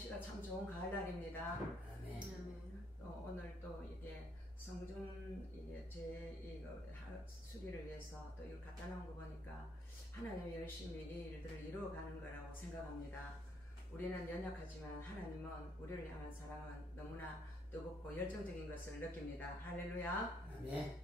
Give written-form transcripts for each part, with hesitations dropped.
날씨가 참 좋은 가을날입니다. 아멘. 오늘 또 이게 성중 이게 제 이거 수리를 위해서 또 이거 갖다 놓은 거 보니까 하나님이 열심히 이 일들을 이루어가는 거라고 생각합니다. 우리는 연약하지만 하나님은 우리를 향한 사랑은 너무나 뜨겁고 열정적인 것을 느낍니다. 할렐루야. 아멘.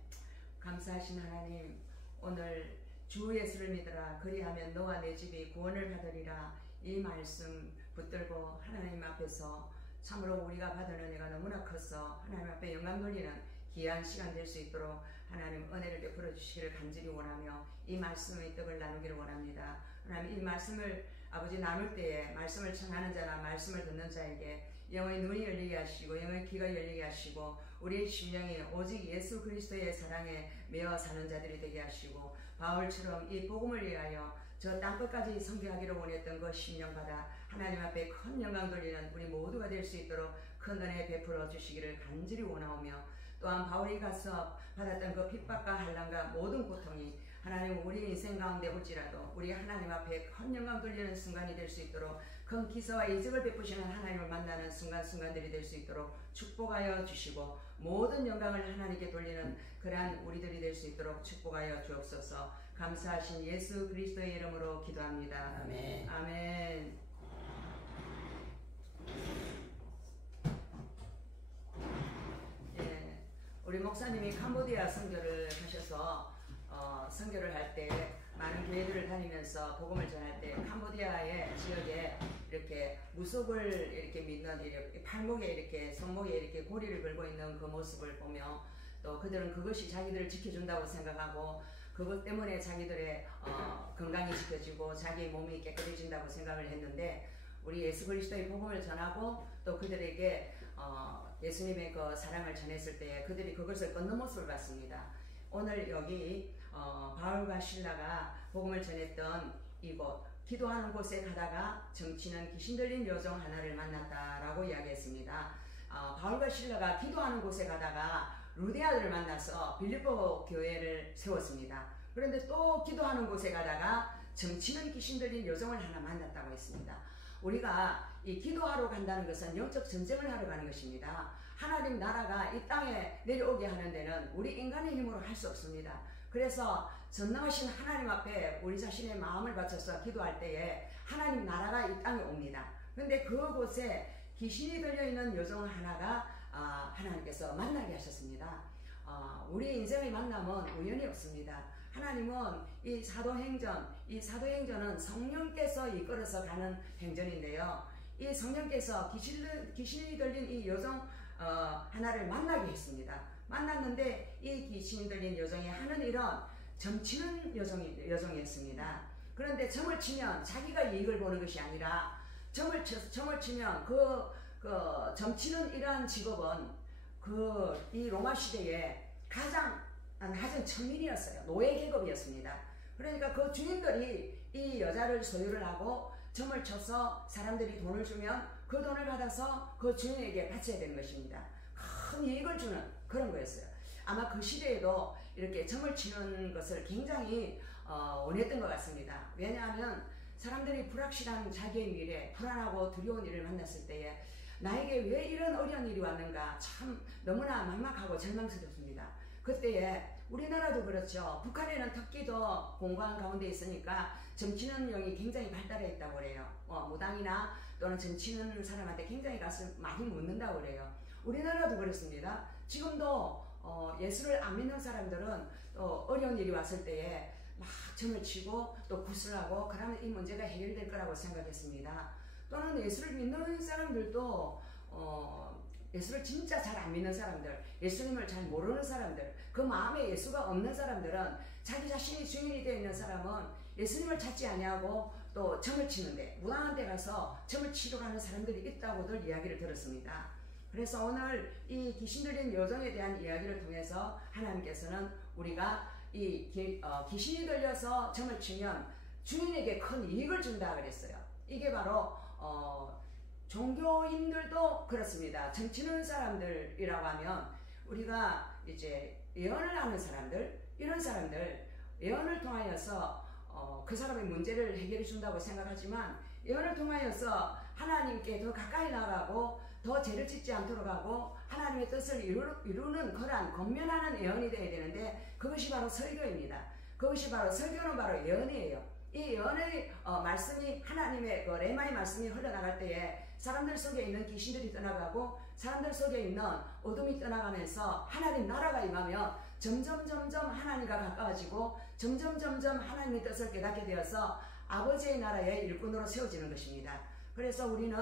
감사하신 하나님, 오늘 주 예수를 믿으라 그리하면 너와 내 집이 구원을 받으리라, 이 말씀 붙들고 하나님 앞에서 참으로 우리가 받은 은혜가 너무나 커서 하나님 앞에 영광 돌리는 귀한 시간 될 수 있도록 하나님 은혜를 베풀어 주시기를 간절히 원하며 이 말씀의 떡을 나누기를 원합니다. 하나님, 이 말씀을 아버지 나눌 때에 말씀을 청하는 자나 말씀을 듣는 자에게 영의 눈이 열리게 하시고 영의 귀가 열리게 하시고 우리의 심령이 오직 예수 그리스도의 사랑에 매어 사는 자들이 되게 하시고 바울처럼 이 복음을 위하여 저 땅끝까지 선교하기를 원했던 그 심령받아 하나님 앞에 큰 영광 돌리는 우리 모두가 될 수 있도록 큰 은혜 베풀어 주시기를 간절히 원하오며, 또한 바울이 가서 받았던 그 핍박과 한란과 모든 고통이 하나님 우리 인생 가운데 올지라도 우리 하나님 앞에 큰 영광 돌리는 순간이 될 수 있도록, 큰 기사와 이적을 베푸시는 하나님을 만나는 순간순간들이 될 수 있도록 축복하여 주시고 모든 영광을 하나님께 돌리는 그러한 우리들이 될 수 있도록 축복하여 주옵소서. 감사하신 예수 그리스도의 이름으로 기도합니다. 아멘. 아멘. 예, 우리 목사님이 캄보디아 선교를 가셔서 선교를 할 때 많은 교회들을 다니면서 복음을 전할 때 캄보디아의 지역에 이렇게 무속을 이렇게 믿는, 이렇게 팔목에 이렇게 손목에 이렇게 고리를 걸고 있는 그 모습을 보며 또 그들은 그것이 자기들을 지켜준다고 생각하고 그것 때문에 자기들의 건강이 지켜지고 자기 몸이 깨끗해진다고 생각을 했는데, 우리 예수 그리스도의 복음을 전하고 또 그들에게 예수님의 그 사랑을 전했을 때 그들이 그것을 끊는 모습을 봤습니다. 오늘 여기 바울과 실라가 복음을 전했던 이곳, 기도하는 곳에 가다가 정치는 귀신 들린 여종 하나를 만났다라고 이야기했습니다. 바울과 실라가 기도하는 곳에 가다가 루디아를 만나서 빌립보 교회를 세웠습니다. 그런데 또 기도하는 곳에 가다가 정치는 귀신 들린 여종을 하나 만났다고 했습니다. 우리가 이 기도하러 간다는 것은 영적 전쟁을 하러 가는 것입니다. 하나님 나라가 이 땅에 내려오게 하는 데는 우리 인간의 힘으로 할 수 없습니다. 그래서 전능하신 하나님 앞에 우리 자신의 마음을 바쳐서 기도할 때에 하나님 나라가 이 땅에 옵니다. 그런데 그곳에 귀신이 들려있는 여종 하나가 하나님께서 만나게 하셨습니다. 우리 인생의 만남은 우연이 없습니다. 하나님은 이 사도행전은 성령께서 이끌어서 가는 행전인데요. 이 성령께서 귀신이 들린 이 여종 하나를 만나게 했습니다. 만났는데 이 귀신이 들린 여종이 하는 일은 점치는 여종이었습니다. 그런데 점을 치면 자기가 이익을 보는 것이 아니라 점을 치면 그 점치는 이러한 직업은 이 로마 시대에 가장 낮은 천민이었어요. 노예 계급이었습니다. 그러니까 그 주인들이 이 여자를 소유를 하고 점을 쳐서 사람들이 돈을 주면 그 돈을 받아서 그 주인에게 바쳐야 되는 것입니다. 큰 이익을 주는 그런 거였어요. 아마 그 시대에도 이렇게 점을 치는 것을 굉장히 원했던 것 같습니다. 왜냐하면 사람들이 불확실한 자기의 미래, 불안하고 두려운 일을 만났을 때에 나에게 왜 이런 어려운 일이 왔는가 참 너무나 막막하고 절망스럽습니다. 그때에 우리나라도 그렇죠. 북한에는 특기도 공고한 가운데 있으니까 점치는 영이 굉장히 발달해 있다고 그래요. 무당이나 또는 점치는 사람한테 굉장히 가서 많이 묻는다고 그래요. 우리나라도 그렇습니다. 지금도 예수를 안 믿는 사람들은 또 어려운 일이 왔을 때에 막 점을 치고 또 구슬하고 그러면 이 문제가 해결될 거라고 생각했습니다. 또는 예수를 믿는 사람들도 예수를 진짜 잘 안 믿는 사람들, 예수님을 잘 모르는 사람들, 그 마음에 예수가 없는 사람들은 자기 자신이 주인이 되어 있는 사람은 예수님을 찾지 아니하고 또 점을 치는데 무당한 데 가서 점을 치러 가는 사람들이 있다고들 이야기를 들었습니다. 그래서 오늘 이 귀신 들린 여종에 대한 이야기를 통해서 하나님께서는 우리가 이 귀신이 들려서 점을 치면 주인에게 큰 이익을 준다 그랬어요. 이게 바로 종교인들도 그렇습니다. 점치는 사람들이라고 하면 우리가 이제 예언을 하는 사람들, 이런 사람들 예언을 통하여서 그 사람의 문제를 해결해 준다고 생각하지만 예언을 통하여서 하나님께 더 가까이 나가고 더 죄를 짓지 않도록 하고 하나님의 뜻을 이루는 그러한 권면하는 예언이 되어야 되는데 그것이 바로 설교입니다. 그것이 바로 설교는 바로 예언이에요. 이 예언의 말씀이 하나님의 그 레마의 말씀이 흘러나갈 때에 사람들 속에 있는 귀신들이 떠나가고 사람들 속에 있는 어둠이 떠나가면서 하나님 나라가 임하며 점점 하나님과 가까워지고 점점 하나님의 뜻을 깨닫게 되어서 아버지의 나라의 일꾼으로 세워지는 것입니다. 그래서 우리는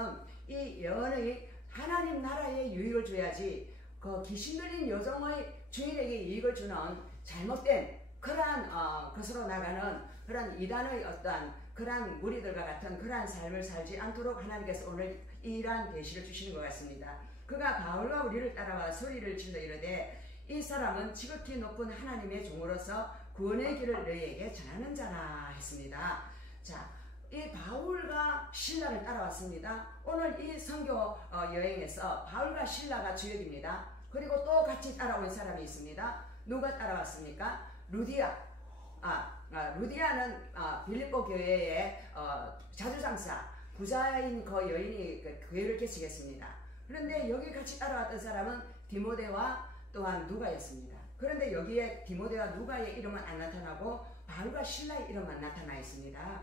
이 예언의 하나님 나라에 유익을 줘야지 그 귀신 들린 여종의 주인에게 이익을 주는 잘못된 그러한 것으로 나가는 그러한 이단의 어떠한 그러한 무리들과 같은 그러한 삶을 살지 않도록 하나님께서 오늘 이러한 계시를 주시는 것 같습니다. 그가 바울과 우리를 따라와 소리를 질러 이르되 이 사람은 지극히 높은 하나님의 종으로서 구원의 길을 너희에게 전하는 자라 했습니다. 자, 이 바울과 실라를 따라왔습니다. 오늘 이 선교 여행에서 바울과 실라가 주역입니다. 그리고 또 같이 따라온 사람이 있습니다. 누가 따라왔습니까? 루디아. 루디아는 빌립보 교회의 자주장사 부자인 그 여인이 교회를 개척했습니다. 그런데 여기 같이 따라왔던 사람은 디모데와 또한 누가였습니다. 그런데 여기에 디모데와 누가의 이름은 안 나타나고 바울과 실라의 이름만 나타나 있습니다.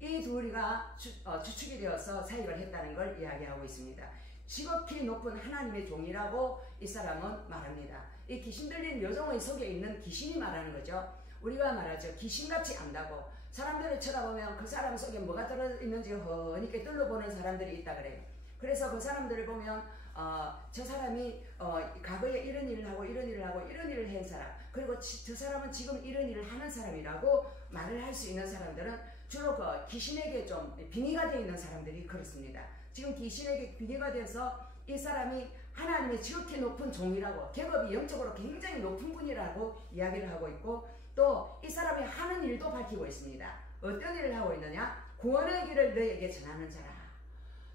이 둘이가 주축이 되어서 사역을 했다는 걸 이야기하고 있습니다. 지극히 높은 하나님의 종이라고 이 사람은 말합니다. 이 귀신 들린 여종의 속에 있는 귀신이 말하는 거죠. 우리가 말하죠. 귀신같이 안다고. 사람들을 쳐다보면 그 사람 속에 뭐가 들어있는지 훤히 뚫어보는 사람들이 있다 그래요. 그래서 그 사람들을 보면 저 사람이 과거에 이런 일을 하고 이런 일을 하고 이런 일을 한 사람, 그리고 저 사람은 지금 이런 일을 하는 사람이라고 말을 할 수 있는 사람들은 주로 그 귀신에게 좀 빙의가 되어 있는 사람들이 그렇습니다. 지금 귀신에게 빙의가 돼서 이 사람이 하나님의 지극히 높은 종이라고, 계급이 영적으로 굉장히 높은 분이라고 이야기를 하고 있고, 또 이 사람이 하는 일도 밝히고 있습니다. 어떤 일을 하고 있느냐? 구원의 길을 너에게 전하는 자라.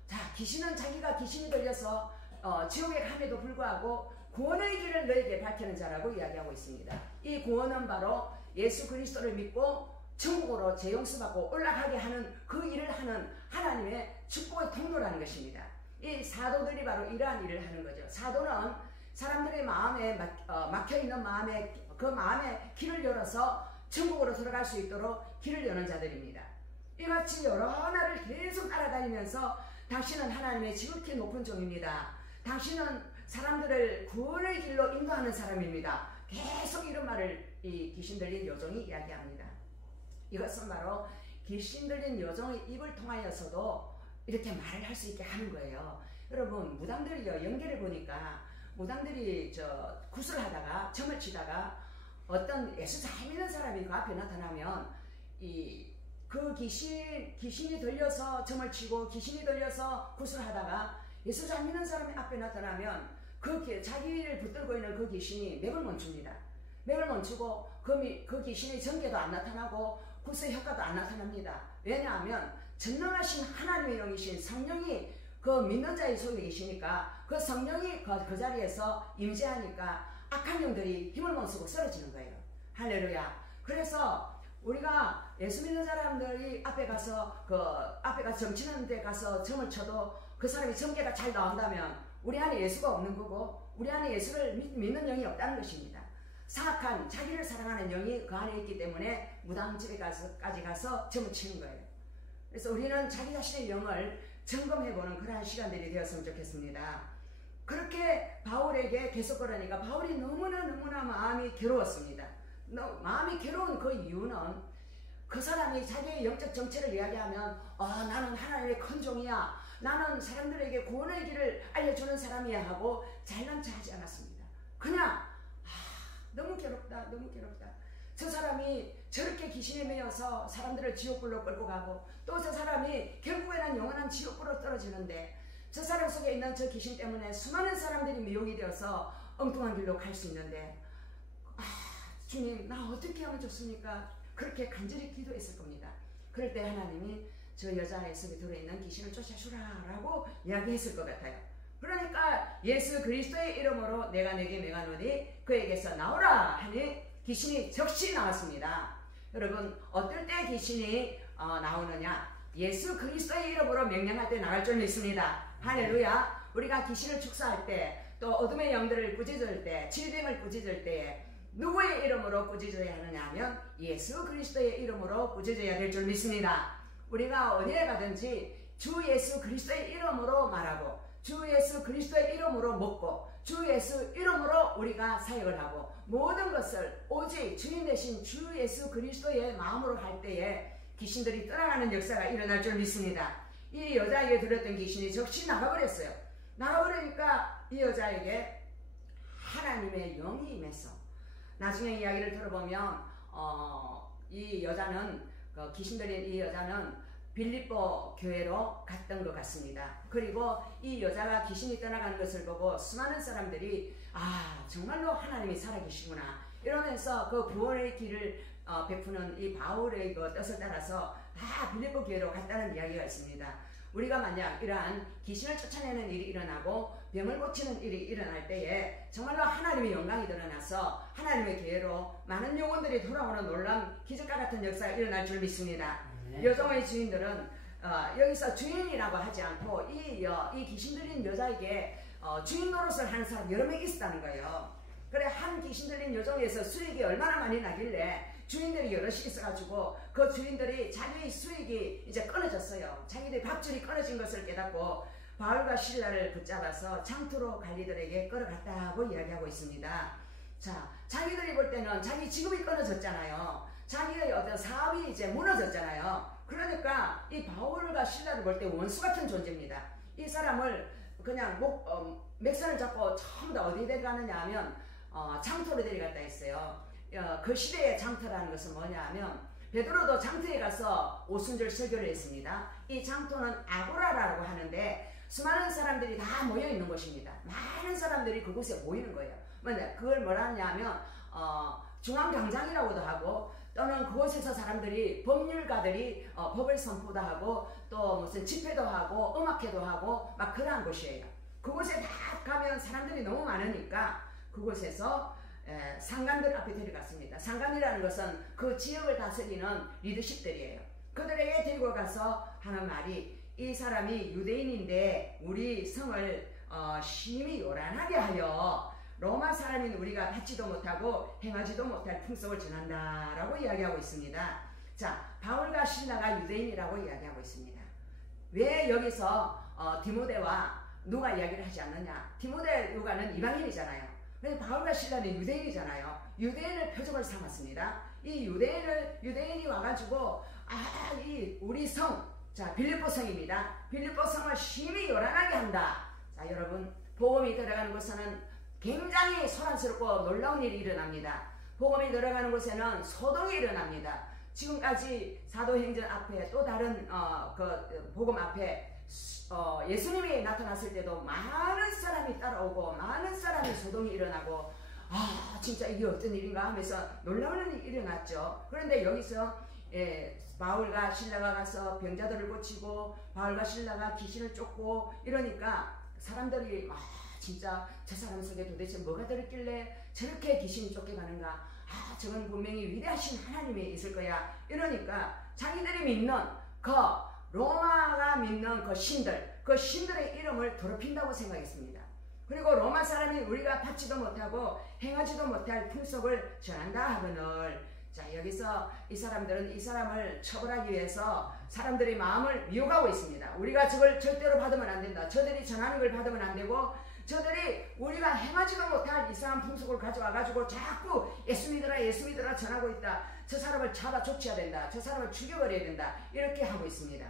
자, 귀신은 자기가 귀신이 들려서 지옥에 감에도 불구하고 구원의 길을 너에게 밝히는 자라고 이야기하고 있습니다. 이 구원은 바로 예수 그리스도를 믿고 천국으로 재용서받고 올라가게 하는 그 일을 하는 하나님의 축복의 통로라는 것입니다. 이 사도들이 바로 이러한 일을 하는 거죠. 사도는 사람들의 마음에 막혀있는 그 마음에 길을 열어서 천국으로 들어갈 수 있도록 길을 여는 자들입니다. 이같이 여러 날을 계속 따라다니면서 당신은 하나님의 지극히 높은 종입니다. 당신은 사람들을 구원의 길로 인도하는 사람입니다. 계속 이런 말을 이 귀신 들린 여종이 이야기합니다. 이것은 바로 귀신 들린 여종의 입을 통하여서도 이렇게 말을 할 수 있게 하는 거예요. 여러분, 무당들이요, 연결해 보니까 무당들이 구슬하다가 점을 치다가 어떤 예수 잘 믿는 사람이 그 앞에 나타나면 그 귀신이 들려서 점을 치고 귀신이 들려서 구슬하다가 예수 잘 믿는 사람이 앞에 나타나면 자기를 붙들고 있는 그 귀신이 맥을 멈춥니다. 맥을 멈추고 그 귀신의 전개도 안 나타나고 구슬 효과도 안 나타납니다. 왜냐하면 전능하신 하나님의 영이신 성령이 그 믿는 자의 속에 계시니까 그 성령이 그 자리에서 임재하니까 악한 영들이 힘을 못 쓰고 쓰러지는 거예요. 할렐루야. 그래서 우리가 예수 믿는 사람들이 앞에 가서 점 치는 데 가서 점을 쳐도 그 사람이 점괘가 잘 나온다면 우리 안에 예수가 없는 거고 우리 안에 예수를 믿는 영이 없다는 것입니다. 사악한 자기를 사랑하는 영이 그 안에 있기 때문에 무당집에까지 가서 점을 치는 거예요. 그래서 우리는 자기 자신의 영을 점검해보는 그러한 시간들이 되었으면 좋겠습니다. 그렇게 바울에게 계속 그러니까 바울이 너무나 마음이 괴로웠습니다. 마음이 괴로운 그 이유는 그 사람이 자기의 영적 정체를 이야기하면 나는 하나님의 큰 종이야, 나는 사람들에게 구원의 길을 알려주는 사람이야 하고 잘난 척하지 않았습니다. 그냥 너무 괴롭다. 저 사람이 저렇게 귀신에 매여서 사람들을 지옥불로 끌고 가고 또 저 사람이 결국에는 영원한 지옥불로 떨어지는데 저 사람 속에 있는 저 귀신 때문에 수많은 사람들이 미혹이 되어서 엉뚱한 길로 갈 수 있는데 주님, 나 어떻게 하면 좋습니까? 그렇게 간절히 기도했을 겁니다. 그럴 때 하나님이 저 여자의 속에 들어있는 귀신을 쫓아주라 라고 이야기했을 것 같아요. 그러니까 예수 그리스도의 이름으로 내가 내게 명하노니 그에게서 나오라 하니 귀신이 즉시 나왔습니다. 여러분, 어떨 때 귀신이 나오느냐? 예수 그리스도의 이름으로 명령할 때 나갈 줄 믿습니다. 할렐루야. 우리가 귀신을 축사할 때, 또 어둠의 영들을 꾸짖을 때, 질병을 꾸짖을 때에 누구의 이름으로 꾸짖어야 하느냐 하면 예수 그리스도의 이름으로 꾸짖어야 될 줄 믿습니다. 우리가 어디에 가든지 주 예수 그리스도의 이름으로 말하고, 주 예수 그리스도의 이름으로 먹고, 주 예수 이름으로 우리가 사역을 하고, 모든 것을 오직 주인 되신 주 예수 그리스도의 마음으로 할 때에 귀신들이 떠나가는 역사가 일어날 줄 믿습니다. 이 여자에게 들었던 귀신이 즉시 나가버렸어요. 나가버리니까 이 여자에게 하나님의 영이 임해서, 나중에 이야기를 들어보면 이 여자는, 귀신 들린 이 여자는 빌립보 교회로 갔던 것 같습니다. 그리고 이 여자가 귀신이 떠나가는 것을 보고 수많은 사람들이 정말로 하나님이 살아계시구나 이러면서 그 구원의 길을 베푸는 이 바울의 그 뜻을 따라서 다 빌립보 교회로 갔다는 이야기가 있습니다. 우리가 만약 이러한 귀신을 쫓아내는 일이 일어나고 병을 고치는 일이 일어날 때에 정말로 하나님의 영광이 드러나서 하나님의 교회로 많은 영혼들이 돌아오는 놀라운 기적과 같은 역사가 일어날 줄 믿습니다. 여종의 주인들은 여기서 주인이라고 하지 않고 이 귀신 들린 여자에게 주인 노릇을 하는 사람 여러 명 있었다는 거예요. 그래, 한 귀신 들린 여종에서 수익이 얼마나 많이 나길래 주인들이 여럿이 있어가지고 그 주인들이 자기의 수익이 이제 끊어졌어요. 자기들이 밥줄이 끊어진 것을 깨닫고 바울과 실라를 붙잡아서 장투로 관리들에게 끌어갔다고 이야기하고 있습니다. 자, 자기들이 볼 때는 자기 직업이 끊어졌잖아요. 자기의 어떤 사업이 이제 무너졌잖아요. 그러니까 이 바울과 실라를 볼 때 원수 같은 존재입니다. 이 사람을 그냥 맥선을 잡고 처음 다 어디 데려가느냐 하면 장터로 데려갔다 했어요. 그 시대의 장터라는 것은 뭐냐 하면 베드로도 장터에 가서 오순절 설교를 했습니다. 이 장터는 아고라라고 하는데 수많은 사람들이 다 모여 있는 곳입니다. 많은 사람들이 그곳에 모이는 거예요. 그걸 뭐라 하냐 하면 중앙광장이라고도 하고, 또는 그곳에서 사람들이, 법률가들이 법을 선포도 하고, 또 무슨 집회도 하고 음악회도 하고 막 그러한 곳이에요. 그곳에 다 가면 사람들이 너무 많으니까 그곳에서 상관들 앞에 데려갔습니다. 상관이라는 것은 그 지역을 다스리는 리더십들이에요. 그들에게 데리고 가서 하는 말이, 이 사람이 유대인인데 우리 성을 심히 요란하게 하여 로마 사람인 우리가 받지도 못하고 행하지도 못할 풍속을 전한다라고 이야기하고 있습니다. 자, 바울과 실라가 유대인이라고 이야기하고 있습니다. 왜 여기서 디모데와 누가 이야기를 하지 않느냐? 디모데 누가는 이방인이잖아요. 근데 바울과 실라는 유대인이잖아요. 유대인을 표적을 삼았습니다. 이 유대인이 와가지고 이 우리 성, 자, 빌립보 성입니다. 빌립보 성을 심히 요란하게 한다. 자, 여러분, 복음이 들어가는 곳에는 굉장히 소란스럽고 놀라운 일이 일어납니다. 복음이 들어가는 곳에는 소동이 일어납니다. 지금까지 사도행전 앞에 또 다른 그 복음 앞에 예수님이 나타났을 때도 많은 사람이 따라오고 많은 사람이 소동이 일어나고 진짜 이게 어떤 일인가 하면서 놀라운 일이 일어났죠. 그런데 여기서 바울과 실라가 가서 병자들을 고치고 바울과 실라가 귀신을 쫓고 이러니까 사람들이 진짜 저 사람 속에 도대체 뭐가 들었길래 저렇게 귀신이 쫓겨가는가? 저건 분명히 위대하신 하나님이 있을 거야. 이러니까 자기들이 믿는 로마가 믿는 그 신들의 이름을 더럽힌다고 생각했습니다. 그리고 로마 사람이 우리가 받지도 못하고 행하지도 못할 풍속을 전한다 하거늘, 자, 여기서 이 사람들은 이 사람을 처벌하기 위해서 사람들의 마음을 미혹하고 있습니다. 우리가 저걸 절대로 받으면 안 된다. 저들이 전하는 걸 받으면 안 되고, 저들이 우리가 행하지도 못할 이상한 풍속을 가져와가지고 자꾸 예수 믿으라 전하고 있다. 저 사람을 잡아 쫓아야 된다. 저 사람을 죽여버려야 된다. 이렇게 하고 있습니다.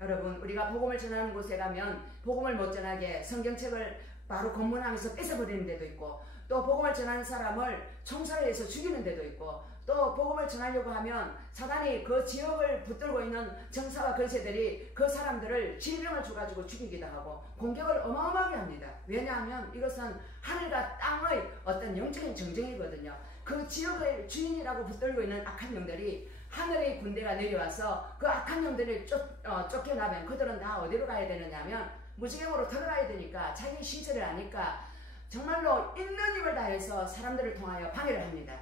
여러분, 우리가 복음을 전하는 곳에 가면 복음을 못 전하게 성경책을 바로 검문하면서 뺏어버리는 데도 있고, 또 복음을 전하는 사람을 총살을 해서 죽이는 데도 있고, 또 복음을 전하려고 하면 사단이 그 지역을 붙들고 있는 정사와 권세들이 그 사람들을 질병을 줘가지고 죽이기도 하고 공격을 어마어마하게 합니다. 왜냐하면 이것은 하늘과 땅의 어떤 영적인 정쟁이거든요. 그 지역의 주인이라고 붙들고 있는 악한 영들이 하늘의 군대가 내려와서 그 악한 영들을 쫓겨나면 그들은 다 어디로 가야 되느냐면 무지경으로 들어가야 되니까 자기 신체를 아니까 정말로 있는 힘을 다해서 사람들을 통하여 방해를 합니다.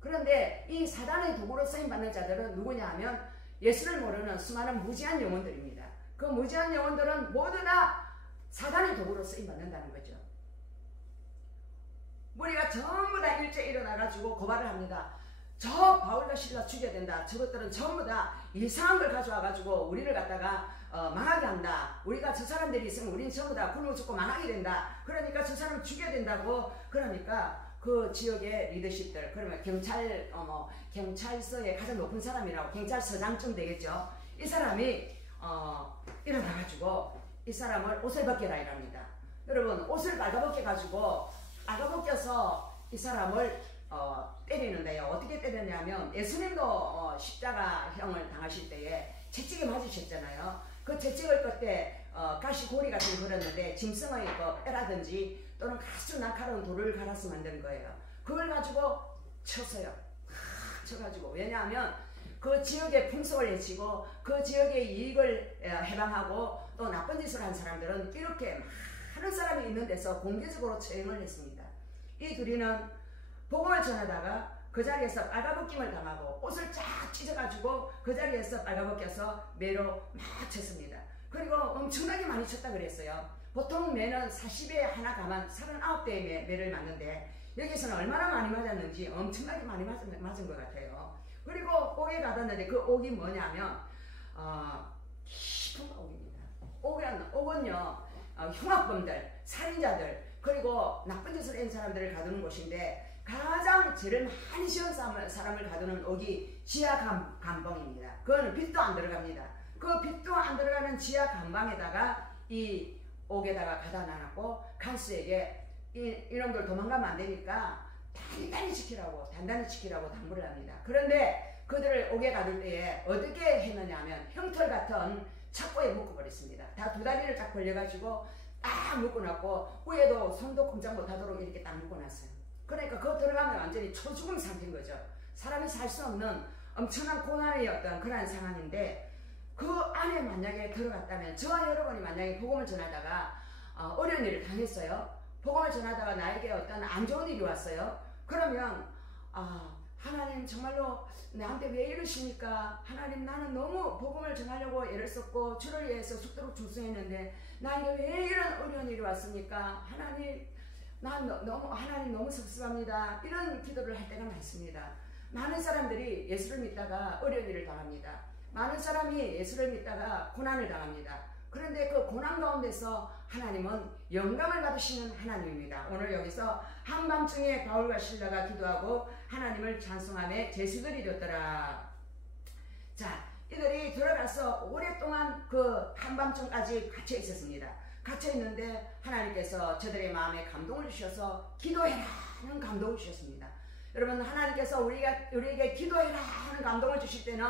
그런데 이 사단의 도구로 쓰임받는 자들은 누구냐 하면 예수를 모르는 수많은 무지한 영혼들입니다. 그 무지한 영혼들은 모두 다 사단의 도구로 쓰임받는다는 거죠. 우리가 전부 다 일제 일어나가지고 고발을 합니다. 저 바울과 실라 죽여야 된다. 저것들은 전부 다 이상한 걸 가져와가지고 우리를 갖다가 망하게 한다. 우리가 저 사람들이 있으면 우리는 전부 다 굶어 죽고 망하게 된다. 그러니까 저 사람 죽여야 된다고. 그러니까 그 지역의 리더십들, 그러면 경찰서의 가장 높은 사람이라고, 경찰서장쯤 되겠죠. 이 사람이 일어나가지고 이 사람을 옷을 벗겨라 이랍니다. 여러분, 옷을 빨가벗겨가지고 빨가벗겨서 이 사람을 때리는데요. 어떻게 때렸냐면 예수님도 십자가형을 당하실 때에 채찍에 맞으셨잖아요. 그 채찍을 그때 가시고리 같은 거 걸었는데 짐승의 뼈라든지 또는 아주 날카로운 돌을 갈아서 만든 거예요. 그걸 가지고 쳤어요. 쳐가지고. 왜냐하면 그 지역의 풍속을 해치고 그 지역의 이익을 해방하고 또 나쁜 짓을 한 사람들은 이렇게 많은 사람이 있는 데서 공개적으로 처형을 했습니다. 이 둘이는 복음을 전하다가 그 자리에서 빨가벗김을 당하고 옷을 쫙 찢어가지고 그 자리에서 빨가벗겨서 매로 막 쳤습니다. 그리고 엄청나게 많이 쳤다 그랬어요. 보통 매는 40에 하나 가만 39대의 매를 맞는데 여기서는 얼마나 많이 맞았는지 엄청나게 많이 맞은 것 같아요. 그리고 옥에 가뒀는데 그 옥이 뭐냐면 깊은 옥입니다. 옥은요 흉악범들, 살인자들, 그리고 나쁜 짓을 한 사람들을 가두는 곳인데 가장 죄를 많이 지은 사람을 가두는 옥이 지하 감방입니다. 그거는 빛도 안 들어갑니다. 그 빛도 안 들어가는 지하 감방에다가 이 옥에다가 가다 놔놨고 간수에게 이놈들 도망가면 안 되니까 단단히 지키라고 당부를 합니다. 그런데 그들을 옥에 가둘 때에 어떻게 했느냐 하면 형털 같은 착고에 묶어버렸습니다. 다 두 다리를 딱 벌려가지고 딱 묶어놨고 위에도 손도 꼼짝 못하도록 이렇게 딱 묶어놨어요. 그러니까 그거 들어가면 완전히 초죽음 상태인 거죠. 사람이 살 수 없는 엄청난 고난의 어떤 그런 상황인데 그 안에 만약에 들어갔다면 저와 여러분이 만약에 복음을 전하다가 어려운 일을 당했어요. 복음을 전하다가 나에게 어떤 안 좋은 일이 왔어요. 그러면 하나님 정말로 나한테 왜 이러십니까? 하나님 나는 너무 복음을 전하려고 애를 썼고 주를 위해서 죽도록 jul수했는데 나에게 왜 이런 어려운 일이 왔습니까? 하나님 하나님 너무 섭섭합니다. 이런 기도를 할 때가 많습니다. 많은 사람들이 예수를 믿다가 어려운 일을 당합니다. 많은 사람이 예수를 믿다가 고난을 당합니다. 그런데 그 고난 가운데서 하나님은 영광을 받으시는 하나님입니다. 오늘 여기서 한밤중에 바울과 실라가 기도하고 하나님을 찬송하며 제수들이 되었더라. 자, 이들이 들어가서 오랫동안 그 한밤중까지 갇혀 있었습니다. 갇혀 있는데 하나님께서 저들의 마음에 감동을 주셔서 기도해라 하는 감동을 주셨습니다. 여러분, 하나님께서 우리에게 기도해라 하는 감동을 주실 때는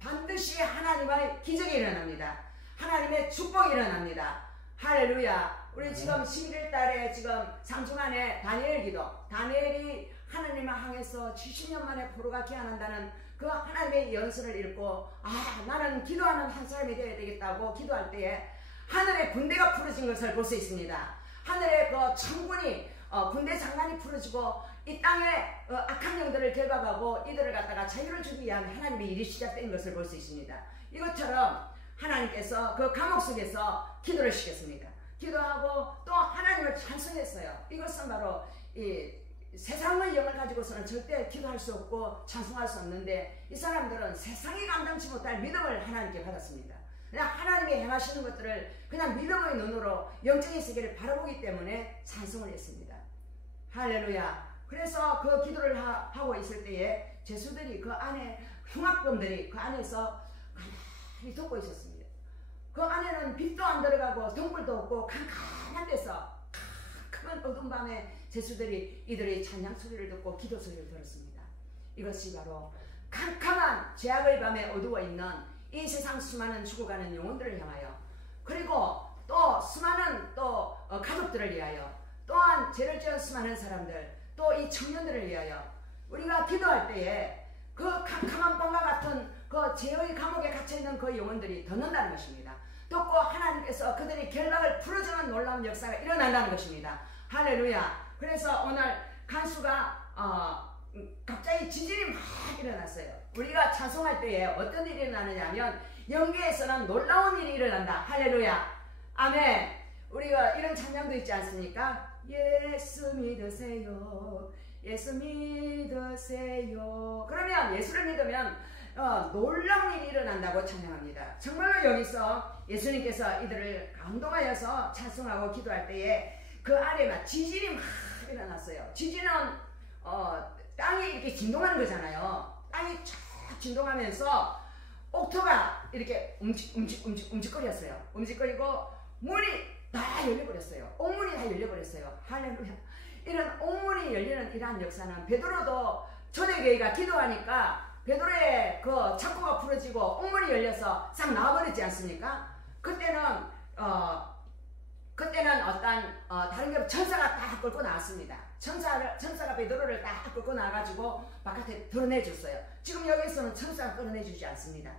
반드시 하나님의 기적이 일어납니다. 하나님의 축복이 일어납니다. 할렐루야. 우리 지금 11월 달에 지금 상중안에 다니엘 기도, 다니엘이 하나님을 향해서 70년 만에 포로가 귀환한다는 그 하나님의 연설을 읽고 나는 기도하는 한 사람이 되어야 되겠다고 기도할 때에 하늘의 군대가 풀어진 것을 볼 수 있습니다. 하늘의 그 천군이 군대 장관이 풀어지고 이 땅에 악한 영들을 결박하고 이들을 갖다가 자유를 주기 위한 하나님의 일이 시작된 것을 볼 수 있습니다. 이것처럼 하나님께서 그 감옥 속에서 기도를 시켰습니다. 기도하고 또 하나님을 찬송했어요. 이것은 바로 이 세상의 영을 가지고서는 절대 기도할 수 없고 찬송할 수 없는데 이 사람들은 세상이 감당치 못할 믿음을 하나님께 받았습니다. 그냥 하나님이 행하시는 것들을 그냥 믿음의 눈으로 영적인 세계를 바라보기 때문에 찬송을 했습니다. 할렐루야. 그래서 그 기도를 하고 있을 때에 제수들이 그 안에 흉악범들이 그 안에서 가만히 듣고 있었습니다. 그 안에는 빛도 안 들어가고 등불도 없고 캄캄한 데서 큰 어두운 밤에 제수들이 이들의 찬양 소리를 듣고 기도 소리를 들었습니다. 이것이 바로 캄캄한 죄악의 밤에 어두워 있는 이 세상 수많은 죽어가는 영혼들을 향하여, 그리고 또 수많은 또 가족들을 위하여, 또한 죄를 지은 수많은 사람들, 또 이 청년들을 위하여 우리가 기도할 때에 그 캄캄한 밤과 같은 그 죄의 감옥에 갇혀있는 그 영혼들이 덧는다는 것입니다. 또 하나님께서 그들의 결박을 풀어주는 놀라운 역사가 일어난다는 것입니다. 할렐루야. 그래서 오늘 간수가 갑자기 지진이 막 일어났어요. 우리가 찬송할 때에 어떤 일이 일어나느냐 하면 영계에서는 놀라운 일이 일어난다. 할렐루야. 아멘. 우리가 이런 찬양도 있지 않습니까? 예수 믿으세요. 예수 믿으세요. 그러면 예수를 믿으면 놀라운 일이 일어난다고 찬양합니다. 정말로 여기서 예수님께서 이들을 감동하여서 찬송하고 기도할 때에 그 아래가 지진이 막 일어났어요. 지진은 땅이 이렇게 진동하는 거잖아요. 땅이 쫙 진동하면서 옥토가 이렇게 움직거렸어요. 움직거리고 문이 다 열려버렸어요. 옥문이 다 열려버렸어요. 할렐루야. 이런 옥문이 열리는 이러한 역사는 베드로도 초대교회가 기도하니까 베드로의 그 창고가 풀어지고 옥문이 열려서 싹 나와버리지 않습니까? 그때는 어떤 다른 게 천사가 딱 끌고 나왔습니다. 천사가 베드로를 딱 끌고 나와가지고 바깥에 드러내줬어요. 지금 여기서는 천사가 끌어내주지 않습니다.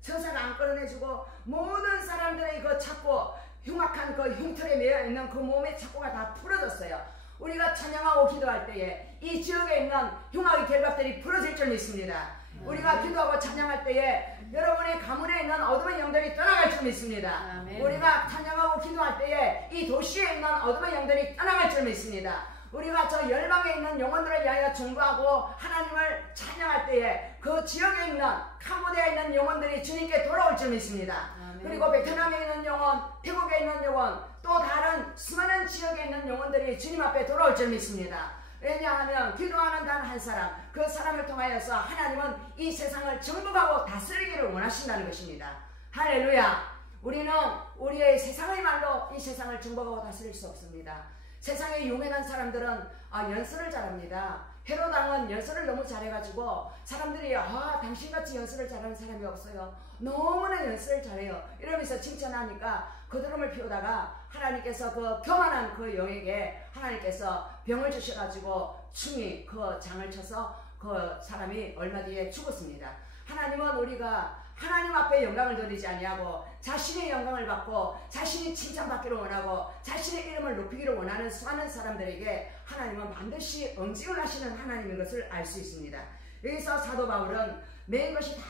천사가 안 끌어내주고 모든 사람들의 그 찾고 흉악한 그 흉틀에 매여 있는 그 몸의 찾고가 다 풀어졌어요. 우리가 찬양하고 기도할 때에 이 지역에 있는 흉악의 결박들이 풀어질 줄 믿습니다. 우리가 기도하고 찬양할 때에 여러분의 가문에 있는 어둠의 영들이 떠나갈 줄 믿습니다. 아멘. 우리가 찬양하고 기도할 때에 이 도시에 있는 어둠의 영들이 떠나갈 줄 믿습니다. 우리가 저 열방에 있는 영혼들을 위하여 중보하고 하나님을 찬양할 때에 그 지역에 있는 캄보디아에 있는 영혼들이 주님께 돌아올 줄 믿습니다. 아멘. 그리고 베트남에 있는 영혼, 태국에 있는 영혼, 또 다른 수많은 지역에 있는 영혼들이 주님 앞에 돌아올 줄 믿습니다. 왜냐하면 기도하는 단 한 사람, 그 사람을 통하여서 하나님은 이 세상을 정복하고 다스리기를 원하신다는 것입니다. 할렐루야. 우리는 우리의 세상의 말로 이 세상을 정복하고 다스릴 수 없습니다. 세상에 유명한 사람들은 연설을 잘합니다. 헤로당은 연설을 너무 잘해가지고 사람들이 당신같이 연설을 잘하는 사람이 없어요. 너무나 연설을 잘해요. 이러면서 칭찬하니까 거드름을 피우다가 하나님께서 그 교만한 그 영에게 하나님께서 병을 주셔가지고 충이 그 장을 쳐서 그 사람이 얼마 뒤에 죽었습니다. 하나님은 우리가 하나님 앞에 영광을 돌리지 아니하고 자신의 영광을 받고 자신이 칭찬받기를 원하고 자신의 이름을 높이기를 원하는 수많은 사람들에게 하나님은 반드시 응징을 하시는 하나님인 것을 알 수 있습니다. 여기서 사도 바울은 매인 것이 다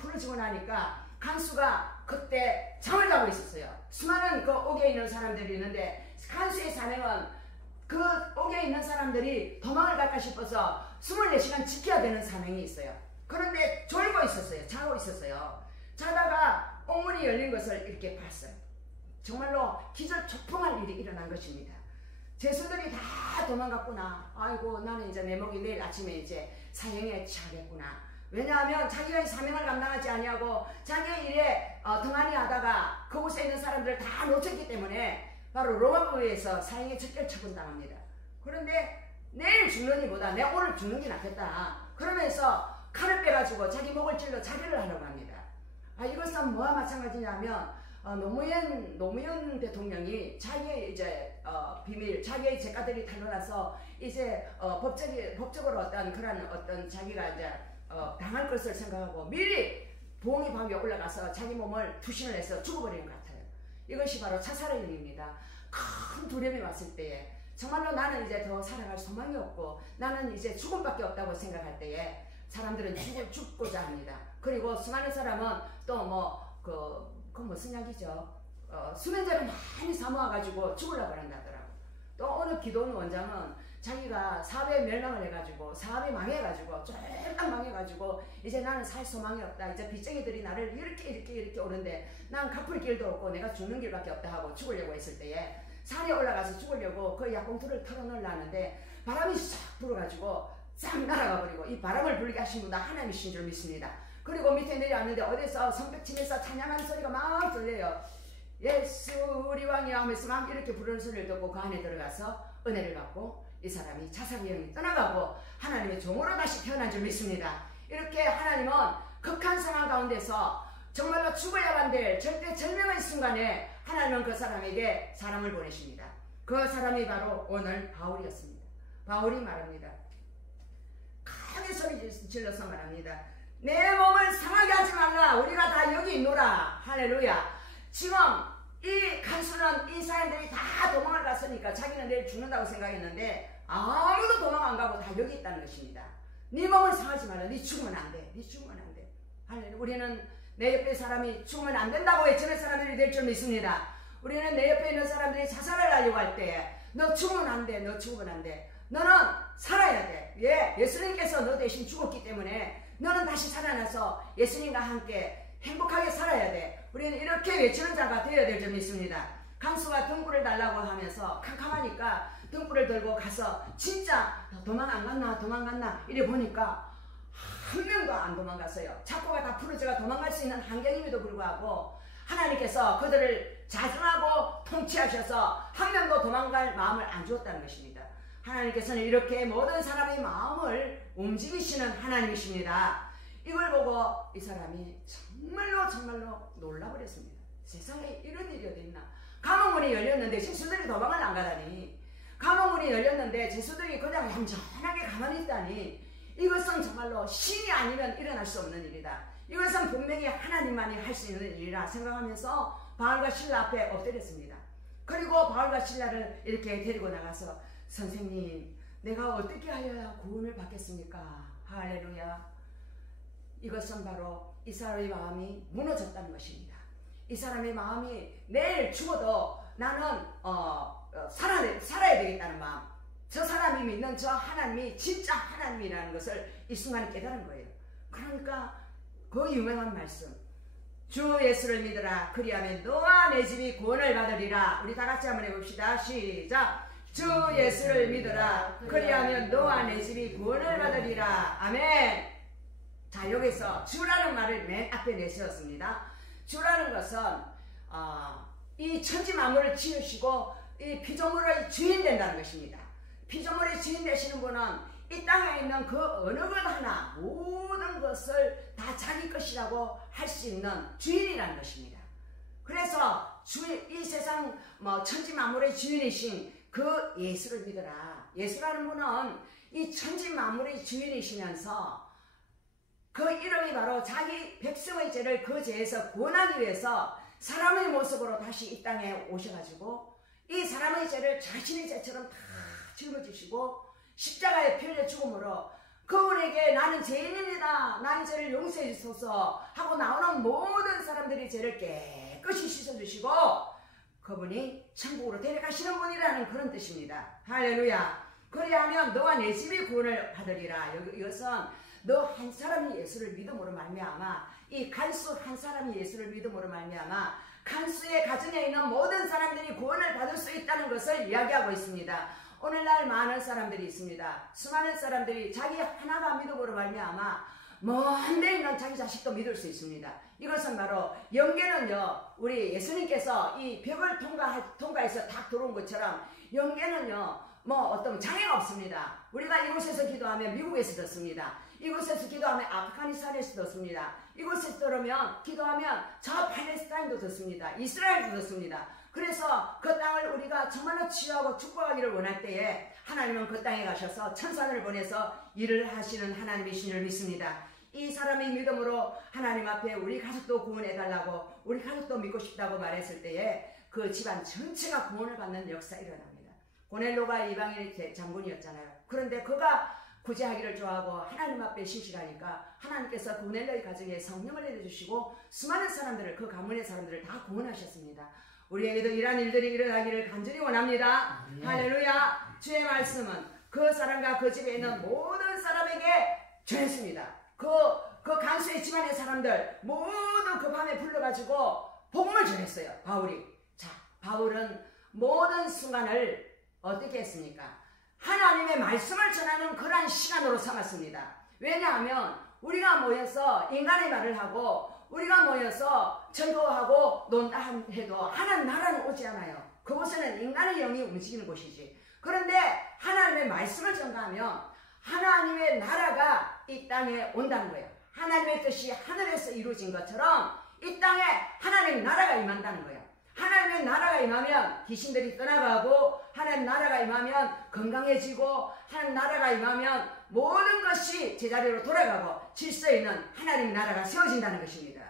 풀어지고 나니까 간수가 그때 잠을 자고 있었어요. 수많은 그 옥에 있는 사람들이 있는데 간수의 사명은 그 옥에 있는 사람들이 도망을 갈까 싶어서 24시간 지켜야 되는 사명이 있어요. 그런데 졸고 있었어요. 자고 있었어요. 자다가 옥문이 열린 것을 이렇게 봤어요. 정말로 기절초풍할 일이 일어난 것입니다. 죄수들이 다 도망갔구나. 아이고 나는 이제 내 목이 내일 아침에 이제 사형에 처하겠구나. 왜냐하면 자기가 사명을 감당하지 아니하고 자기의 일에 등한히 하다가 그곳에 있는 사람들을 다 놓쳤기 때문에 바로 로마법에서 사형에 적결 처분당합니다. 그런데 내일 죽느니보다 내가 오늘 죽는 게 낫겠다. 그러면서 칼을 빼가지고 자기 목을 찔러 자기를 하려고 합니다. 이것은 뭐와 마찬가지냐면 노무현 대통령이 자기의 이제 비밀, 자기의 재가들이 탄로나서 이제 법적으로 어떤 자기가 이제 당할 것을 생각하고 미리 부엉이 방에 올라가서 자기 몸을 투신을 해서 죽어버리는 것 같아요. 이것이 바로 자살의 일입니다. 큰 두려움이 왔을 때에 정말로 나는 이제 더 살아갈 소망이 없고 나는 이제 죽음밖에 없다고 생각할 때에 사람들은 죽고자 합니다. 그리고 수많은 사람은 또 무슨 약이죠? 수면제를 많이 사모아가지고 죽으려고 한다더라고. 또 어느 기도원 원장은 자기가 사업에 멸망을 해가지고 사업이 망해가지고 쫄딱 망해가지고 이제 나는 살 소망이 없다. 이제 빚쟁이들이 나를 이렇게 오는데 난 갚을 길도 없고 내가 죽는 길밖에 없다 하고 죽으려고 했을 때에 산에 올라가서 죽으려고 그 약봉투를 털어넣으려는데 바람이 싹 불어가지고 싹 날아가 버리고 이 바람을 불게 하신 분도 하나님이신 줄 믿습니다. 그리고 밑에 내려왔는데 어디서 성벽 치면서 찬양하는 소리가 막 들려요. 예수 우리 왕이야 하면서 막 이렇게 부르는 소리를 듣고 그 안에 들어가서 은혜를 받고 이 사람이 자살의 영이 떠나가고 하나님의 종으로 다시 태어난 줄 믿습니다. 이렇게 하나님은 극한 상황 가운데서 정말로 죽어야만 될 절대 절명의 순간에 하나님은 그 사람에게 사람을 보내십니다. 그 사람이 바로 오늘 바울이었습니다. 바울이 말합니다. 크게 소리 질러서 말합니다. 내 몸을 상하게 하지 말라. 우리가 다 여기 있노라. 할렐루야. 지금 이 간수는 이 사람들이 다 도망을 갔으니까 자기는 내일 죽는다고 생각했는데 아무도 도망 안 가고 다 여기 있다는 것입니다. 네 몸을 상하지 말라. 네 죽으면 안 돼. 네 죽으면 안 돼. 할렐루야. 우리는 내 옆에 사람이 죽으면 안 된다고 외치는 사람들이 될 줄 믿습니다. 우리는 내 옆에 있는 사람들이 자살을 하려고 할 때 너 죽으면 안 돼. 너 죽으면 안 돼. 너는 살아야 돼. 예, 예수님께서 너 대신 죽었기 때문에 너는 다시 살아나서 예수님과 함께 행복하게 살아야 돼. 우리는 이렇게 외치는 자가 되어야 될 줄 믿습니다. 간수가 등불을 달라고 하면서 캄캄하니까 등불을 들고 가서 진짜 도망 안 갔나 이래 보니까 한 명도 안 도망갔어요. 작고가 다 부러져가 도망갈 수 있는 환경임에도 불구하고 하나님께서 그들을 자정하고 통치하셔서 한 명도 도망갈 마음을 안 주었다는 것입니다. 하나님께서는 이렇게 모든 사람의 마음을 움직이시는 하나님이십니다. 이걸 보고 이 사람이 정말로 놀라버렸습니다. 세상에 이런 일이 어디 있나. 감옥문이 열렸는데 죄수들이 도망을 안 가다니. 감옥문이 열렸는데 죄수들이 그냥 얌전하게 가만히 있다니. 이것은 정말로 신이 아니면 일어날 수 없는 일이다. 이것은 분명히 하나님만이 할 수 있는 일이라 생각하면서 바울과 실라 앞에 엎드렸습니다. 그리고 바울과 실라를 이렇게 데리고 나가서 선생님, 내가 어떻게 하여야 구원을 받겠습니까? 할렐루야. 이것은 바로 이 사람의 마음이 무너졌다는 것입니다. 이 사람의 마음이 내일 죽어도 나는 살아야 되겠다는 마음. 저 사람이 믿는 저 하나님이 진짜 하나님이라는 것을 이 순간에 깨달은 거예요. 그러니까 그 유명한 말씀, 주 예수를 믿으라. 그리하면 너와 내 집이 구원을 받으리라. 우리 다 같이 한번 해봅시다. 시작. 주 예수를 믿으라. 그리하면 너와 내 집이 구원을 받으리라. 아멘. 자, 여기서 주라는 말을 맨 앞에 내세웠습니다. 주라는 것은 이 천지 만물을 지으시고 이 피조물의 주인 된다는 것입니다. 피조물의 주인 되시는 분은 이 땅에 있는 그 어느 것 하나 모든 것을 다 자기 것이라고 할 수 있는 주인이라는 것입니다. 그래서 이 세상 천지 만물의 주인이신 그 예수를 믿어라. 예수라는 분은 이 천지 만물의 주인이시면서 그 이름이 바로 자기 백성의 죄를 그 죄에서 구원하기 위해서 사람의 모습으로 다시 이 땅에 오셔가지고 이 사람의 죄를 자신의 죄처럼 다 짊어지시고 십자가에 필려 죽음으로 그분에게 나는 죄인입니다. 나의 죄를 용서해 주소서 하고 나오는 모든 사람들이 죄를 깨끗이 씻어주시고 그분이 천국으로 데려가시는 분이라는 그런 뜻입니다. 할렐루야. 그리하면 너와 내 집이 구원을 받으리라. 이것은 너 한 사람이 예수를 믿음으로 말미암아 이 간수 한 사람이 예수를 믿음으로 말미암아 간수의 가정에 있는 모든 사람들이 구원을 받을 수 있다는 것을 이야기하고 있습니다. 오늘날 많은 사람들이 있습니다. 수많은 사람들이 자기 하나가 믿음으로 말미암아 먼 데 있는 자기 자식도 믿을 수 있습니다. 이것은 바로 영계는요, 우리 예수님께서 이 벽을 통과해서 딱 들어온 것처럼 영계는요, 어떤 장애가 없습니다. 우리가 이곳에서 기도하면 미국에서 듣습니다. 이곳에서 기도하면 아프가니스탄에서 듣습니다. 이곳에서 기도하면 저 팔레스타인도 듣습니다. 이스라엘도 듣습니다. 그래서 그 땅을 우리가 정말로 치유하고 축복하기를 원할 때에 하나님은 그 땅에 가셔서 천사를 보내서 일을 하시는 하나님이신 줄 믿습니다. 이 사람의 믿음으로 하나님 앞에 우리 가족도 구원해달라고 우리 가족도 믿고 싶다고 말했을 때에 그 집안 전체가 구원을 받는 역사가 일어납니다. 고넬로가 이방인 장군이었잖아요. 그런데 그가 구제하기를 좋아하고 하나님 앞에 신실하니까 하나님께서 고넬로의 가정에 성령을 내려주시고 수많은 사람들을 그 가문의 사람들을 다 구원하셨습니다. 우리에게도 이러한 일들이 일어나기를 간절히 원합니다. 할렐루야. 주의 말씀은 그 사람과 그 집에 있는 모든 사람에게 전했습니다. 그 간수의 집안의 사람들 모두 그 밤에 불러가지고 복음을 전했어요. 바울이. 자, 바울은 모든 순간을 어떻게 했습니까? 하나님의 말씀을 전하는 그러한 시간으로 삼았습니다. 왜냐하면 우리가 모여서 인간의 말을 하고 우리가 모여서 즐거워하고 논다 해도 하나님 나라는 오지 않아요. 그곳에는 인간의 영이 움직이는 곳이지. 그런데 하나님의 말씀을 전가하면 하나님의 나라가 이 땅에 온다는 거예요. 하나님의 뜻이 하늘에서 이루어진 것처럼 이 땅에 하나님의 나라가 임한다는 거예요. 하나님의 나라가 임하면 귀신들이 떠나가고 하나님 나라가 임하면 건강해지고 하나님 나라가 임하면 모든 것이 제자리로 돌아가고 질서 있는 하나님 나라가 세워진다는 것입니다.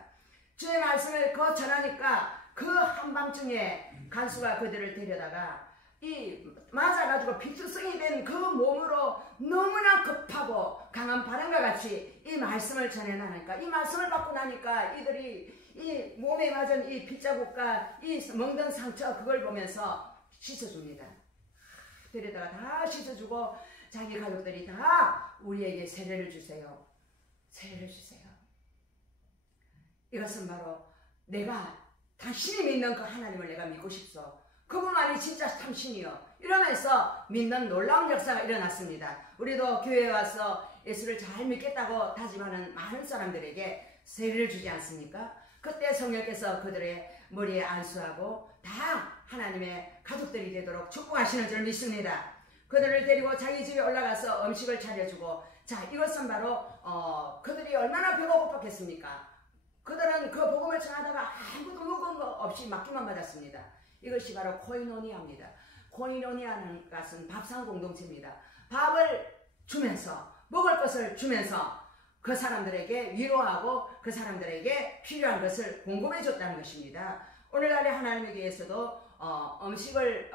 주의 말씀을 전하니까 그 한밤중에 간수가 그들을 데려다가 이 맞아가지고 피투성이 된 그 몸으로 너무나 급하고 강한 바람과 같이 이 말씀을 전해나니까, 이 말씀을 받고 나니까 이들이 이 몸에 맞은 이 핏자국과 이 멍든 상처, 그걸 보면서 씻어줍니다. 데려다가 다 씻어주고 자기 가족들이 다 우리에게 세례를 주세요. 세례를 주세요. 이것은 바로 내가 당신이 믿는 그 하나님을 내가 믿고 싶소. 그분만이 진짜 참신이요. 이러면서 믿는 놀라운 역사가 일어났습니다. 우리도 교회에 와서 예수를 잘 믿겠다고 다짐하는 많은 사람들에게 세례를 주지 않습니까? 그때 성령께서 그들의 머리에 안수하고 다 하나님의 가족들이 되도록 축복하시는 줄 믿습니다. 그들을 데리고 자기 집에 올라가서 음식을 차려주고, 자, 이것은 바로 그들이 얼마나 배가 고팠겠습니까? 그들은 그 복음을 전하다가 아무도 먹은 거 없이 맡기만 받았습니다. 이것이 바로 코이노니아입니다. 코이노니아는 것은 밥상 공동체입니다. 밥을 주면서, 먹을 것을 주면서 그 사람들에게 위로하고 그 사람들에게 필요한 것을 공급해 줬다는 것입니다. 오늘날의 하나님의 교회에서도 음식을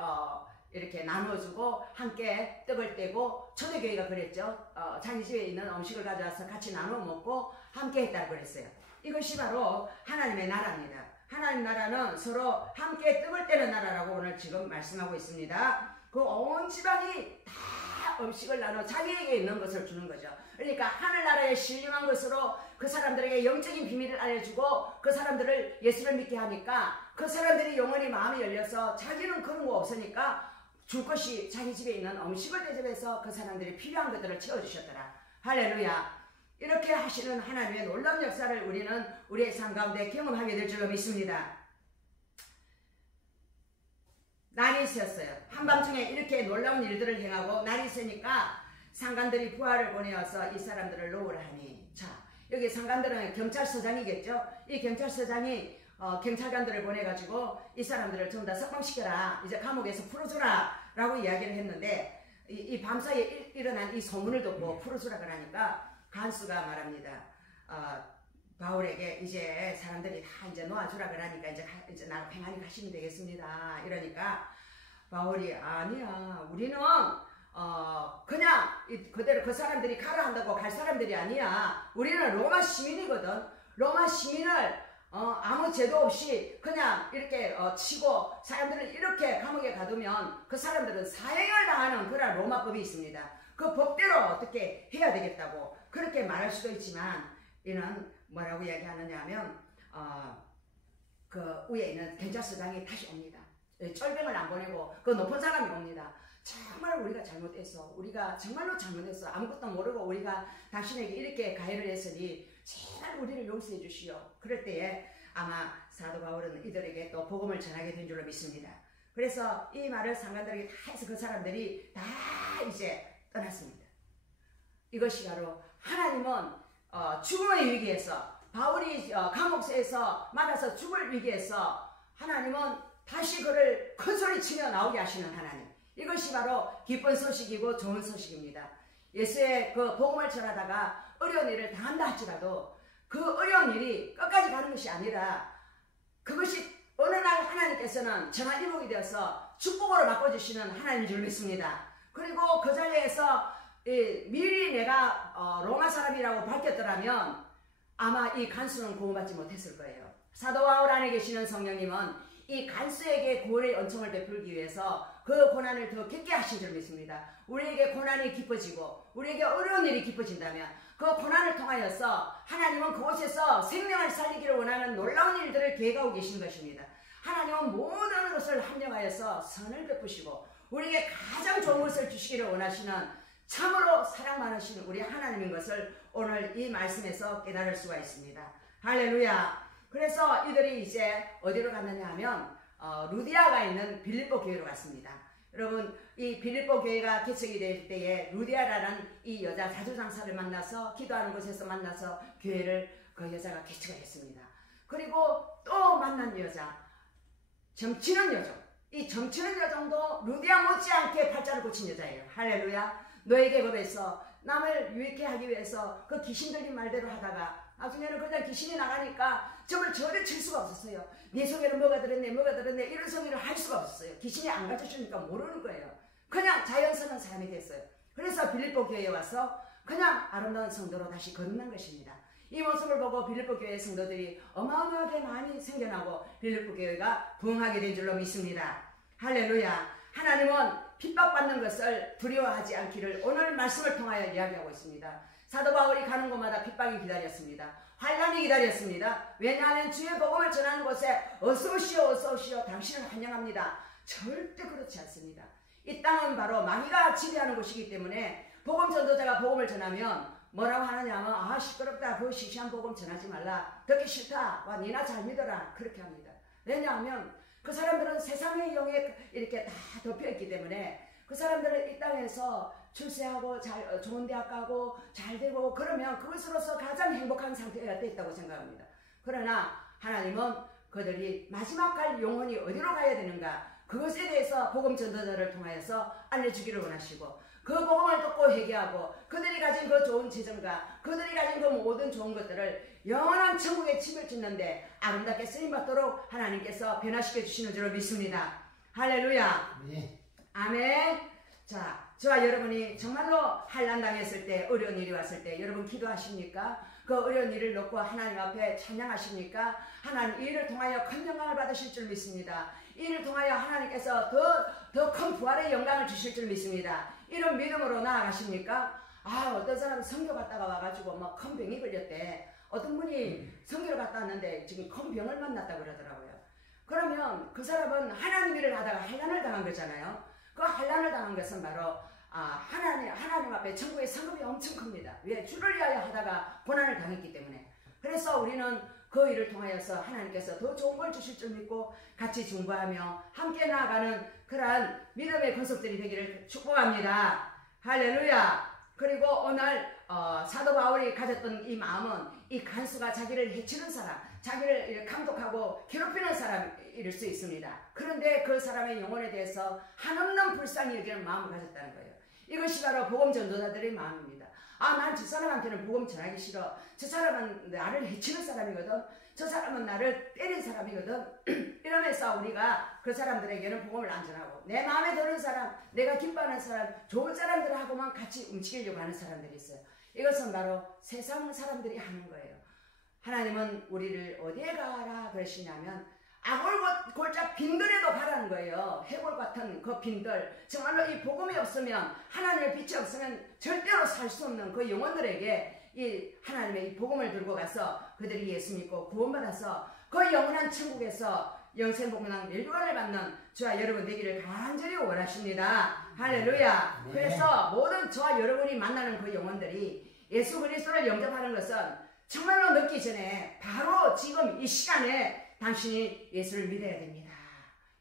이렇게 나눠주고 함께 떡을 떼고, 초대교회가 그랬죠. 자기 집에 있는 음식을 가져와서 같이 나눠 먹고 함께 했다고 그랬어요. 이것이 바로 하나님의 나라입니다. 하나님 나라는 서로 함께 떡을 떼는 나라라고 오늘 지금 말씀하고 있습니다. 그 온 집안이 다 음식을 나눠 자기에게 있는 것을 주는 거죠. 그러니까 하늘나라에 신령한 것으로 그 사람들에게 영적인 비밀을 알려주고 그 사람들을 예수를 믿게 하니까 그 사람들이 영원히 마음이 열려서 자기는 그런 거 없으니까 줄 것이 자기 집에 있는 음식을 대접해서 그 사람들이 필요한 것들을 채워주셨더라. 할렐루야. 이렇게 하시는 하나님의 놀라운 역사를 우리는 우리의 삶 가운데 경험하게 될 줄로 믿습니다. 날이 있었어요. 한밤중에 이렇게 놀라운 일들을 행하고 날이 있으니까 상관들이 부하를 보내어서 이 사람들을 놓으라 하니, 자, 여기 상관들은 경찰서장이겠죠. 이 경찰서장이 경찰관들을 보내가지고 이 사람들을 전부 다 석방시켜라, 이제 감옥에서 풀어주라 라고 이야기를 했는데, 이 밤사이에 일어난 이 소문을 듣고 풀어주라 그러니까 간수가 말합니다. 바울에게 이제 사람들이 다 이제 놓아주라 그러니까 이제 나 평안히 가시면 되겠습니다. 이러니까 바울이, 아니야, 우리는 그냥 그대로 그 사람들이 가라 한다고 갈 사람들이 아니야. 우리는 로마 시민이거든. 로마 시민을 아무 죄도 없이 그냥 이렇게 치고 사람들을 이렇게 감옥에 가두면 그 사람들은 사형을 당하는 그런 로마법이 있습니다. 그 법대로 어떻게 해야 되겠다고 그렇게 말할 수도 있지만, 이는 뭐라고 이야기하느냐 하면 그 위에 있는 경찰서장이 다시 옵니다. 쫄병을 안 보내고 그 높은 사람이 옵니다. 정말 우리가 잘못했어. 우리가 정말로 잘못했어. 아무것도 모르고 우리가 당신에게 이렇게 가해를 했으니 제발 우리를 용서해 주시오. 그럴 때에 아마 사도 바울은 이들에게 또 복음을 전하게 된 줄로 믿습니다. 그래서 이 말을 상관들에게 다 해서 그 사람들이 다 이제 떠났습니다. 이것이 바로 하나님은 죽음의 위기에서, 바울이 감옥에서 맞아서 죽을 위기에서 하나님은 다시 그를 큰 소리치며 나오게 하시는 하나님. 이것이 바로 기쁜 소식이고 좋은 소식입니다. 예수의 그 복음을 전하다가 어려운 일을 당한다 할지라도 그 어려운 일이 끝까지 가는 것이 아니라 그것이 어느 날 하나님께서는 전화위복이 되어서 축복으로 바꿔주시는 하나님인 줄 믿습니다. 그리고 그 자리에서 미리 내가 로마 사람이라고 밝혔더라면 아마 이 간수는 구원받지 못했을 거예요. 사도 바울 안에 계시는 성령님은 이 간수에게 구원의 은총을 베풀기 위해서 그 고난을 더 깊게 하신 줄 믿습니다. 우리에게 고난이 깊어지고 우리에게 어려운 일이 깊어진다면 그 고난을 통하여서 하나님은 그곳에서 생명을 살리기를 원하는 놀라운 일들을 계획하고 계신 것입니다. 하나님은 모든 것을 합력하여서 선을 베푸시고 우리에게 가장 좋은 것을 주시기를 원하시는 참으로 사랑 많으신 우리 하나님인 것을 오늘 이 말씀에서 깨달을 수가 있습니다. 할렐루야. 그래서 이들이 이제 어디로 갔느냐 하면 루디아가 있는 빌립보 교회로 갔습니다. 여러분, 이 빌립보 교회가 개척이 될 때에 루디아라는 이 여자 자주장사를 만나서 기도하는 곳에서 만나서 교회를 그 여자가 개척을 했습니다. 그리고 또 만난 여자, 점치는 여종. 이 점치는 여종도 루디아 못지않게 팔자를 고친 여자예요. 할렐루야. 노예 계급에서 남을 유익게 하기 위해서 그 귀신 들린 말대로 하다가 나중에는 그냥 귀신이 나가니까 점을 절대 칠 수가 없었어요. 네 속에는 뭐가 들었네 뭐가 들었네 이런 소리를 할 수가 없었어요. 귀신이 안 가르쳐주니까 모르는 거예요. 그냥 자연스러운 사람이 됐어요. 그래서 빌립보 교회에 와서 그냥 아름다운 성도로 다시 거듭난 것입니다. 이 모습을 보고 빌립보 교회 성도들이 어마어마하게 많이 생겨나고 빌립보 교회가 부흥하게 된 줄로 믿습니다. 할렐루야. 하나님은 핍박받는 것을 두려워하지 않기를 오늘 말씀을 통하여 이야기하고 있습니다. 사도 바울이 가는 곳마다 핍박이 기다렸습니다. 환난이 기다렸습니다. 왜냐하면 주의 복음을 전하는 곳에 어서 오시오 어서 오시오 당신을 환영합니다. 절대 그렇지 않습니다. 이 땅은 바로 마귀가 지배하는 곳이기 때문에 복음 전도자가 복음을 전하면 뭐라고 하느냐면 아 시끄럽다 그 시시한 복음 전하지 말라 듣기 싫다 와 니나 잘 믿어라 그렇게 합니다. 왜냐하면 그 사람들은 세상의 영에 이렇게 다 덮여있기 때문에 그 사람들은 이 땅에서 출세하고 좋은 대학 가고 잘 되고 그러면 그것으로서 가장 행복한 상태가 됐다고 생각합니다. 그러나 하나님은 그들이 마지막 갈 영혼이 어디로 가야 되는가 그것에 대해서 복음 전도자를 통하여서 알려주기를 원하시고 그 복음을 듣고 회개하고 그들이 가진 그 좋은 재정과 그들이 가진 그 모든 좋은 것들을 영원한 천국의 집을 짓는데 아름답게 쓰임받도록 하나님께서 변화시켜 주시는 줄로 믿습니다. 할렐루야. 네. 아멘. 자, 저와 여러분이 정말로 환난 당했을 때 어려운 일이 왔을 때 여러분 기도하십니까? 그 어려운 일을 놓고 하나님 앞에 찬양하십니까? 하나님 이 일을 통하여 큰 영광을 받으실 줄 믿습니다. 이 일을 통하여 하나님께서 더 큰 부활의 영광을 주실 줄 믿습니다. 이런 믿음으로 나아가십니까? 아 어떤 사람은 선교 갔다가 와가지고 뭐 큰 병이 걸렸대. 어떤 분이 선교를 갔다 왔는데 지금 큰 병을 만났다 그러더라고요. 그러면 그 사람은 하나님 일을 하다가 환난을 당한 거잖아요. 그 환난을 당한 것은 바로 하나님 앞에 천국의 상급이 엄청 큽니다. 왜? 주를 위하여 하다가 고난을 당했기 때문에. 그래서 우리는 그 일을 통하여서 하나님께서 더 좋은 걸 주실 줄 믿고 같이 중보하며 함께 나아가는 그러한 믿음의 권속들이 되기를 축복합니다. 할렐루야. 그리고 오늘 사도 바울이 가졌던 이 마음은 이 간수가 자기를 해치는 사람, 자기를 감독하고 괴롭히는 사람일 수 있습니다. 그런데 그 사람의 영혼에 대해서 한없는 불쌍히 여기는 마음을 가졌다는 거예요. 이것이 바로 복음 전도자들의 마음입니다. 아, 난 저 사람한테는 복음 전하기 싫어. 저 사람은 나를 해치는 사람이거든. 저 사람은 나를 때린 사람이거든. 이러면서 우리가 그 사람들에게는 복음을 안 전하고 내 마음에 드는 사람, 내가 기뻐하는 사람, 좋은 사람들하고만 같이 움직이려고 하는 사람들이 있어요. 이것은 바로 세상 사람들이 하는 거예요. 하나님은 우리를 어디에 가라 그러시냐면 아골 골짜 빈들에도 가라는 거예요. 해골 같은 그 빈들. 정말로 이 복음이 없으면 하나님의 빛이 없으면 절대로 살 수 없는 그 영혼들에게 이 하나님의 이 복음을 들고 가서 그들이 예수 믿고 구원받아서 그 영원한 천국에서 영생복락 멸류관을 받는 저와 여러분 되기를 간절히 원하십니다. 할렐루야. 그래서 모든 저와 여러분이 만나는 그 영혼들이 예수 그리스도를 영접하는 것은 정말로 늦기 전에 바로 지금 이 시간에 당신이 예수를 믿어야 됩니다.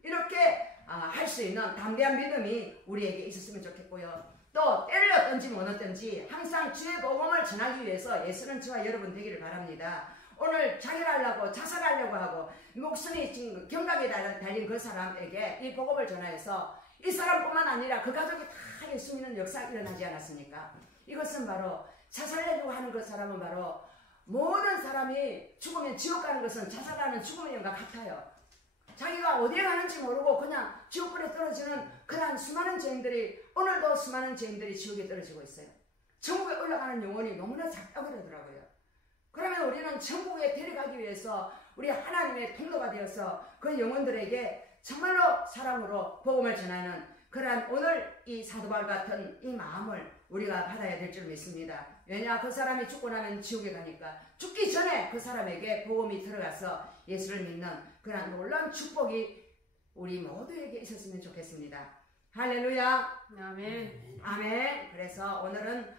이렇게 할 수 있는 담대한 믿음이 우리에게 있었으면 좋겠고요. 또 때를 어떤지 못 어떤지 항상 주의 복음을 전하기 위해서 예수는 저와 여러분 되기를 바랍니다. 오늘 자결하려고 자살하려고 하고 목숨이 지금 경각에 달린 그 사람에게 이 복음을 전하여서 이 사람뿐만 아니라 그 가족이 다 예수 믿는 역사가 일어나지 않았습니까? 이것은 바로 자살하려고 하는 그 사람은 바로 모든 사람이 죽으면 지옥 가는 것은 자살하는 죽음의 영과 같아요. 자기가 어디에 가는지 모르고 그냥 지옥불에 떨어지는 그러한 수많은 죄인들이 오늘도 수많은 죄인들이 지옥에 떨어지고 있어요. 천국에 올라가는 영혼이 너무나 작다고 그러더라고요. 그러면 우리는 천국에 데려가기 위해서 우리 하나님의 통로가 되어서 그 영혼들에게 정말로 사랑으로 복음을 전하는 그러한 오늘 이 사도바울 같은 이 마음을 우리가 받아야 될 줄 믿습니다. 왜냐 그 사람이 죽고 나면 지옥에 가니까 죽기 전에 그 사람에게 복음이 들어가서 예수를 믿는 그러한 놀라운 축복이 우리 모두에게 있었으면 좋겠습니다. 할렐루야. 아멘. 아멘. 그래서 오늘은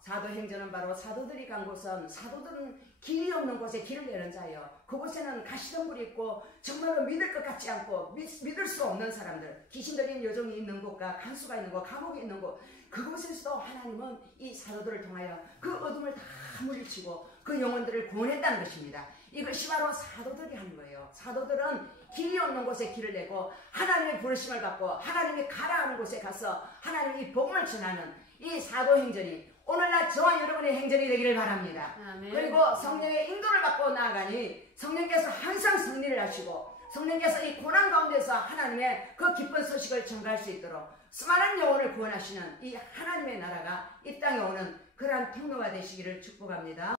사도행전은 바로 사도들이 간 곳은 사도들은 길이 없는 곳에 길을 내는 자예요. 그곳에는 가시덤불이 있고 정말로 믿을 것 같지 않고 믿을 수 없는 사람들, 귀신 들린 여종이 있는 곳과 간수가 있는 곳, 감옥이 있는 곳, 그곳에서도 하나님은 이 사도들을 통하여 그 어둠을 다 물리치고 그 영혼들을 구원했다는 것입니다. 이것이 바로 사도들이 한 거예요. 사도들은 길이 없는 곳에 길을 내고 하나님의 부르심을 받고 하나님이 가라 하는 곳에 가서 하나님의 복음을 전하는 이 사도행전이 오늘날 저와 여러분의 행전이 되기를 바랍니다. 아멘. 그리고 성령의 인도를 받고 나아가니 성령께서 항상 승리를 하시고 성령께서 이 고난 가운데서 하나님의 그 기쁜 소식을 전가할 수 있도록 수많은 영혼을 구원하시는 이 하나님의 나라가 이 땅에 오는 그러한 통로가 되시기를 축복합니다.